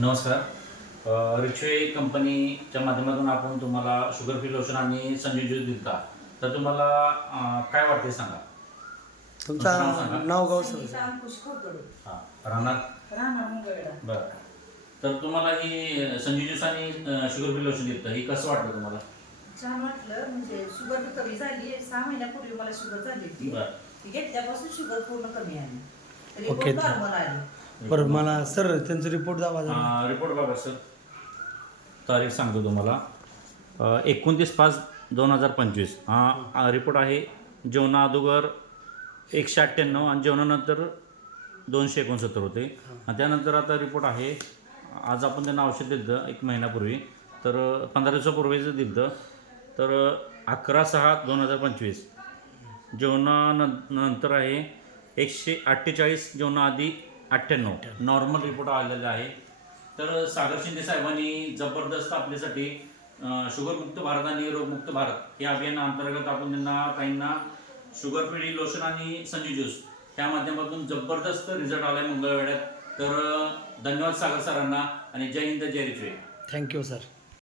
नमस्कार. रिचवे कंपनीच्या माध्यमातून आपण तुम्हाला शुगर फ्री लोशन आणि संजीव ज्यूस दिलता. तर तुम्हाला काय वाटते सांगा. तुमचा नाव सांगा. नाव गाव सर. हां, राहणार बरं. तर तुम्हाला ही संजीव ज्यूस आणि शुगर फ्री लोशन दिलं हे कसं वाटलं तुम्हाला? छान वाटलं. म्हणजे शुगर कमी झाली. 6 महिन्यापूर्वी मला शुगर झाली होती. बरं. ती घेतल्यापासून शुगर पूर्ण कमी आली. ओके. रिपोर्ट नॉर्मल आली. बरं, मला सर त्यांचा रिपोर्ट दावा जरा. रिपोर्ट बघा सर. तारीख सांगतो तुम्हाला. 29/5/2025 हा रिपोर्ट आहे. जेवणा अगोदर 198 आणि जेवणानंतर 269 होते. आणि त्यानंतर आता रिपोर्ट आहे. आज आपण त्यांना औषध दिलं 1 महिन्यापूर्वी, तर 15 दिवसापूर्वीच दिलं. तर 11/6/2025 जेवणानंतर आहे 148, जेवणाआधी 98 नॉर्मल रिपोर्ट आलेला आहे. तर सागर शिंदे साहेबांनी जबरदस्त आपल्यासाठी शुगरमुक्त भारत आणि रोगमुक्त भारत या अभियानाअंतर्गत आपण त्यांना काहींना शुगर फ्री लोशन आणि संजीव ज्यूस ह्या माध्यमातून जबरदस्त रिझल्ट आला आहे मंगळवेढ्यात. तर धन्यवाद सागर सरांना आणि जय हिंद जय रिचवे. Thank you sir.